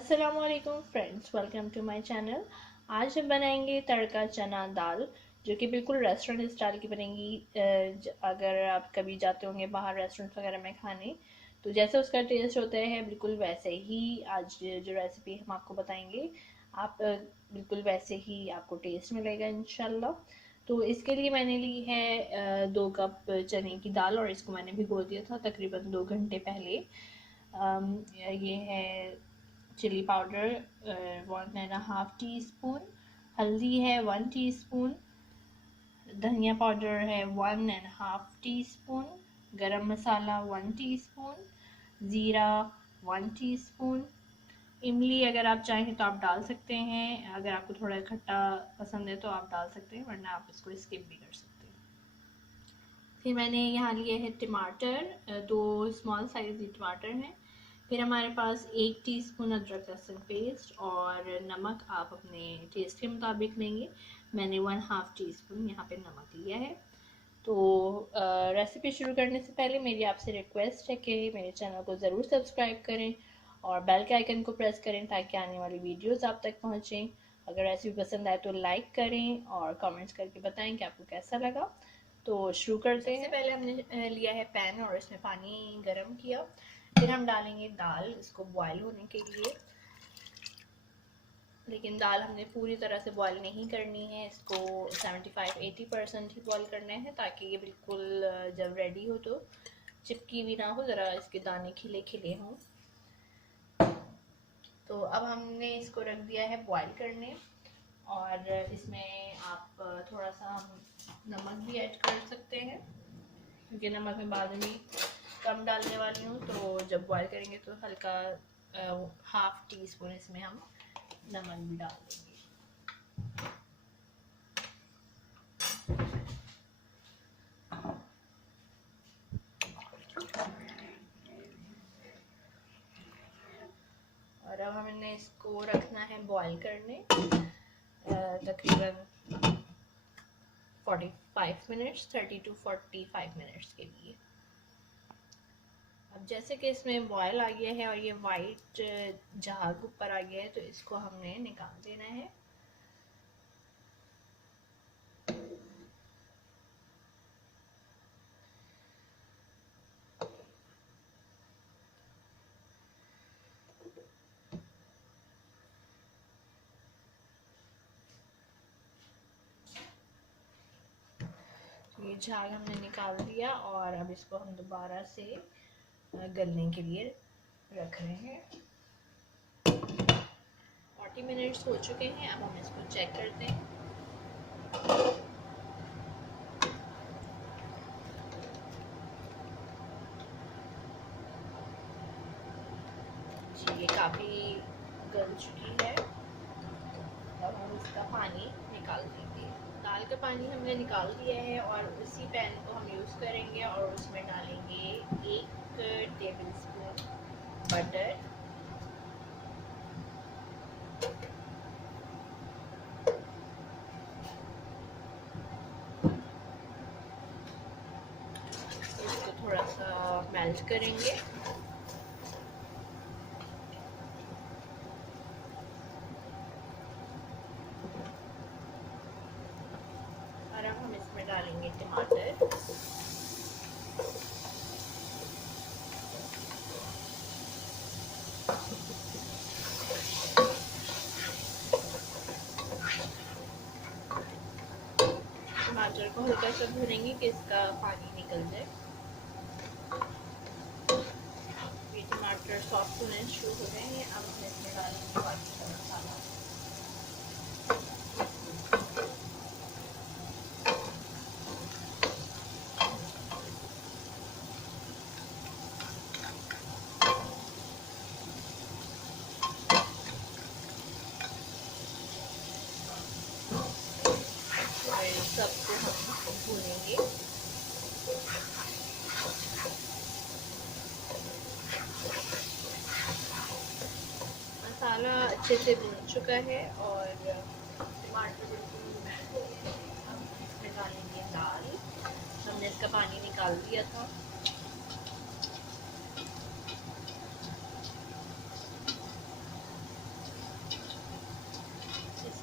अस्सलामुअलैकुम friends, welcome to my channel. आज हम बनाएंगे तड़का चना दाल, जो कि बिल्कुल रेस्टोरेंट स्टाइल की बनेगी। अगर आप कभी जाते होंगे बाहर रेस्टोरेंट वगैरह में खाने, तो जैसे उसका टेस्ट होता है बिल्कुल वैसे ही आज जो रेसिपी हम आपको बताएंगे, आप बिल्कुल वैसे ही आपको टेस्ट मिलेगा इंशाल्लाह। तो इसके लिए मैंने ली है 2 कप चने की दाल, और इसको मैंने भिगो दिया था तकरीबन 2 घंटे पहले। ये है चिली पाउडर 1.5 टीस्पून, हल्दी है 1 टीस्पून, धनिया पाउडर है 1.5 टीस्पून, गरम मसाला 1 टीस्पून, ज़ीरा 1 टीस्पून। इमली अगर आप चाहें तो आप डाल सकते हैं, अगर आपको थोड़ा खट्टा पसंद है तो आप डाल सकते हैं, वरना आप इसको स्किप भी कर सकते हैं। फिर मैंने यहाँ लिए है टमाटर, 2 स्मॉल साइज टमाटर हैं। फिर हमारे पास 1 टीस्पून अदरक लहसुन पेस्ट, और नमक आप अपने टेस्ट के मुताबिक लेंगे। मैंने 1/2 टीस्पून यहाँ पे नमक लिया है। तो रेसिपी शुरू करने से पहले मेरी आपसे रिक्वेस्ट है कि मेरे चैनल को ज़रूर सब्सक्राइब करें और बेल के आइकन को प्रेस करें, ताकि आने वाली वीडियोस आप तक पहुँचें। अगर रेसिपी पसंद आए तो लाइक करें और कमेंट्स करके बताएं कि आपको कैसा लगा। तो शुरू करते हैं। सबसे पहले हमने लिया है पैन और इसमें पानी गर्म किया। फिर हम डालेंगे दाल, इसको बॉयल होने के लिए। लेकिन दाल हमने पूरी तरह से बॉयल नहीं करनी है, इसको 75-80% ही बॉयल करना है, ताकि ये बिल्कुल जब रेडी हो तो चिपकी भी ना हो, ज़रा इसके दाने खिले खिले हों। तो अब हमने इसको रख दिया है बॉयल करने, और इसमें आप थोड़ा सा नमक भी ऐड कर सकते हैं, क्योंकि नमक मैं बाद में कम डालने वाली हूँ। तो जब बॉयल करेंगे तो हल्का 1/2 टीस्पून इसमें हम नमक भी डाल देंगे। और अब हमने इसको रखना है बॉयल करने तकरीबन 45 मिनट्स, 30 to 45 मिनट्स के लिए। अब जैसे कि इसमें बॉयल आ गया है और ये वाइट झाग ऊपर आ गया है, तो इसको हमने निकाल देना है। ये झाग हमने निकाल दिया, और अब इसको हम दोबारा से गलने के लिए रख रहे हैं। 40 मिनट्स हो चुके हैं। अब हम इसको चेक करते हैं। जी, ये काफ़ी गल चुकी है। अब हम इसका पानी निकाल देंगे। दाल का पानी हमने निकाल दिया है, और उसी पैन को हम यूज़ करेंगे और उसमें डालेंगे 1 टेबलस्पून बटर, इसको थोड़ा सा मेल्ट करेंगे। और अब हम इसमें डालेंगे टमाटर, टमाटर को हल्का सा भूनेंगे कि इसका पानी निकल जाए। ये टमाटर सॉफ्ट होने शुरू हो गए हैं। अब हम इसमें डालेंगे बाकी का मसाला। सबको हम भूनेंगे। मसाला अच्छे से भून चुका है और टमाटर बिल्कुल मैश हो गए हैं। अब इसमें डालेंगे दाल, हमने इसका पानी निकाल दिया था।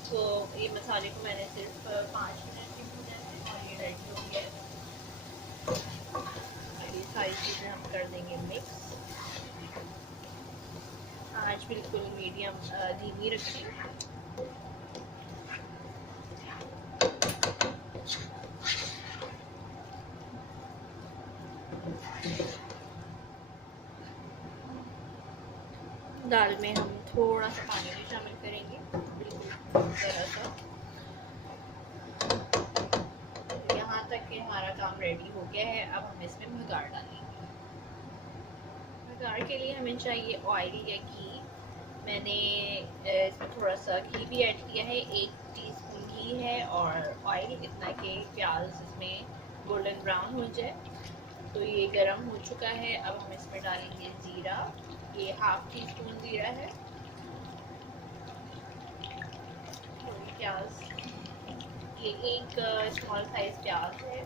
इसको, ये मसाले को मैंने सिर्फ 5 मिनट में भूना है और ये रेडी हो गया है। ये सारी चीज़ें हम कर देंगे मिक्स। आँच बिल्कुल मीडियम धीमी रखिए। दाल में हम थोड़ा सा पानी भी शामिल करेंगे, बिल्कुल ज़रा सा। यहाँ तक कि हमारा काम रेडी हो गया है। अब हम इसमें भगार डालेंगे। भगार के लिए हमें चाहिए ऑयल या घी। मैंने इसमें थोड़ा सा घी भी ऐड किया है, 1 टीस्पून घी है और ऑयल, इतना कि प्याज इसमें गोल्डन ब्राउन हो जाए। तो ये गरम हो चुका है। अब हम इसमें डालेंगे ज़ीरा, ये 1/2 टीस्पून ज़ीरा है। प्याज, ये एक स्मॉल साइज प्याज है।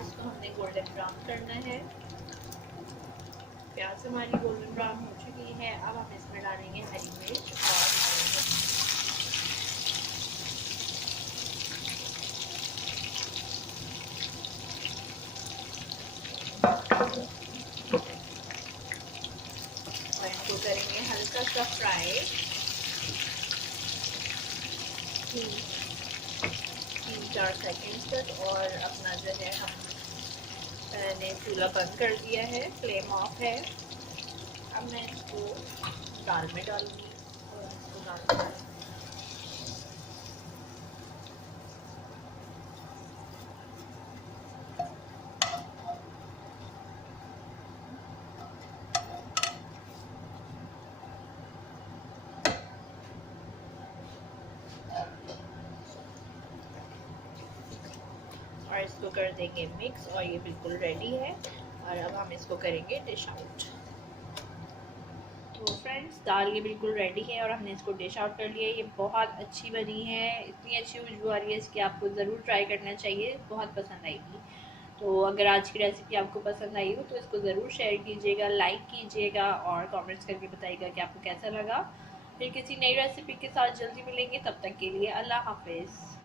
इसको हमने गोल्डन ब्राउन करना है। प्याज हमारी गोल्डन ब्राउन हो चुकी है। अब हम इसमें डालेंगे हरी मिर्च और इनको करेंगे हल्का सा फ्राई 3-4 सेकेंड तक। और अपना जो है, मैंने चूल्हा बंद कर दिया है, फ्लेम ऑफ है। अब मैं इसको दाल में डालूंगी और इसको दाल में डालूंगी। और इसको कर देंगे मिक्स और ये बिल्कुल रेडी है। और अब हम इसको करेंगे डिश आउट। तो फ्रेंड्स, दाल ये बिल्कुल रेडी है और हमने इसको डिश आउट कर लिया है। ये बहुत अच्छी बनी है, इतनी अच्छी खुशबू आ रही है इसकी, आपको ज़रूर ट्राई करना चाहिए, बहुत पसंद आएगी। तो अगर आज की रेसिपी आपको पसंद आई हो तो इसको ज़रूर शेयर कीजिएगा, लाइक कीजिएगा और कमेंट्स करके बताइएगा कि आपको कैसा लगा। फिर किसी नई रेसिपी के साथ जल्दी मिलेंगे, तब तक के लिए अल्लाह हाफिज़।